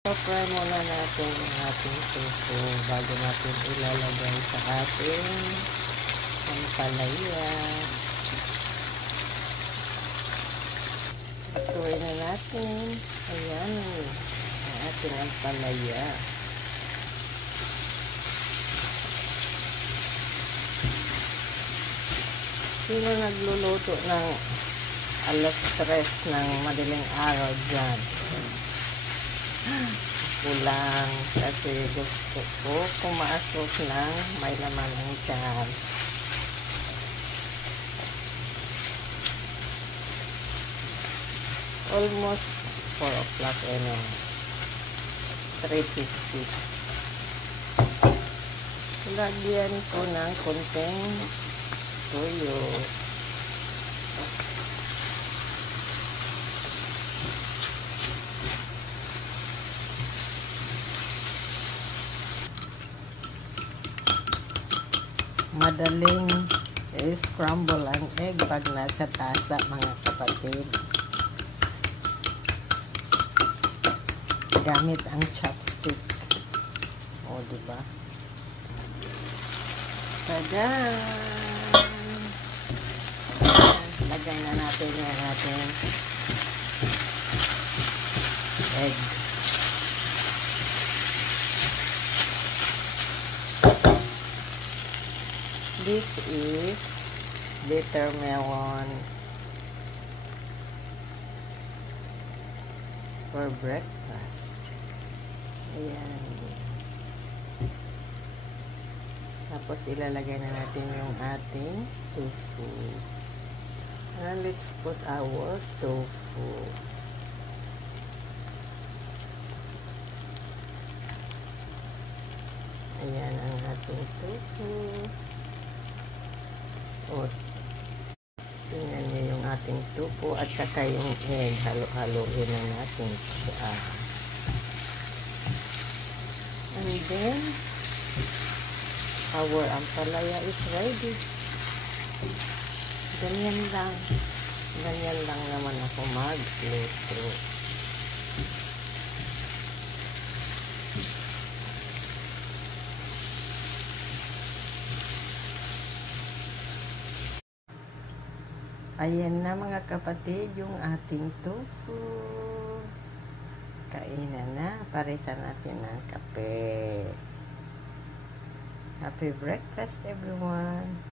I-fry muna natin ang ating tofu bago natin ilalagay sa ating ampalaya. Patuloy na natin. Ayan ang ating ampalaya. Sino nagluluto ng alas 3 ng madaling araw dyan? Kulang kasi gusto ko kumaasok ng may laman ang tiyan. Almost 4 o'clock anyway. 3:50. Lagyan ko ng konting toyo. Madaling scramble ang egg pag nasa tasa, mga kapatid. Gamit ang chopstick. O, diba? Tada! Lagay na natin yung ating egg. This is bitter melon for breakfast. Ayan. Tapos ilalagay na natin yung ating tofu. And let's put our tofu. Ayan ang ating tofu. O, tingnan niyo yung ating tofu at saka yung egg. Halo-haloin na natin siya. And then, our ampalaya is ready. Ganyan lang. Ganyan lang naman ako magluto. Ayan na mga kapatid, yung ating tofu. Kainan na. Parisan natin ng kape. Happy breakfast everyone.